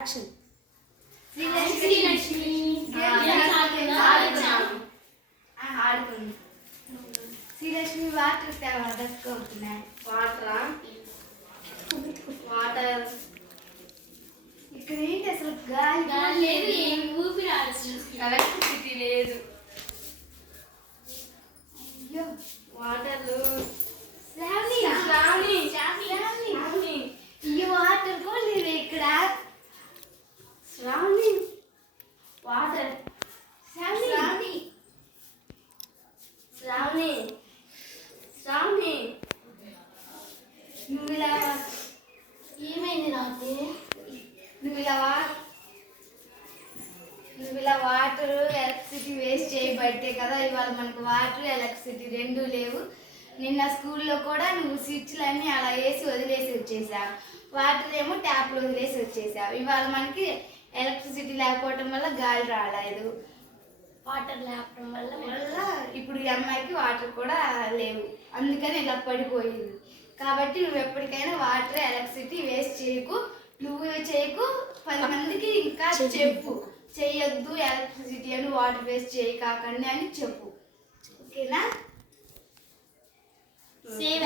Action. Srilakshmi water దక్కుతున్నాయి. Water ఇక్కడ ఏంటి అసలు గాలి లేదు, ఏం ఊపిరి ఎలక్ట్రిసిటీ లేదు. అయ్యో వాటర్ శ్రావణి శ్రావణి అయ్యో వాటర్ కూడా లేవు ఇక్కడ. శ్రావణి వాటర్ శ్రావణి శ్రావణి శ్రావణి నువ్వు ఇలా ఏమైంది రాత్రి? నువ్వు ఇలా వాటర్ ఎలక్ట్రిసిటీ వేస్ట్ చేయబట్టే కదా ఇవాళ మనకు వాటర్ ఎలక్ట్రిసిటీ రెండూ లేవు. నిన్న స్కూల్లో కూడా నువ్వు స్విచ్లన్నీ అలా వేసి వదిలేసి వచ్చేసావు. వాటర్ ఏమో ట్యాప్లో వదిలేసి వచ్చేసావు. ఇవాళ మనకి ఎలక్ట్రిసిటీ లేకపోవటం వల్ల గాలి రాలేదు. వాటర్ లేపడం వల్ల ఇప్పుడు ఈ అమ్మాయికి వాటర్ కూడా లేవు, అందుకని ఇలా పడిపోయింది. కాబట్టి నువ్వు ఎప్పటికైనా వాటర్ ఎలక్ట్రిసిటీ వేస్ట్ చేయకు. నువ్వు చేయకు, 10 మందికి ఇంకా చెప్పు, చెయ్యొద్దు ఎలక్ట్రిసిటీ అని, వాటర్ వేస్ట్ చేయకండి అని చెప్పు. ఓకేనా? సేవ్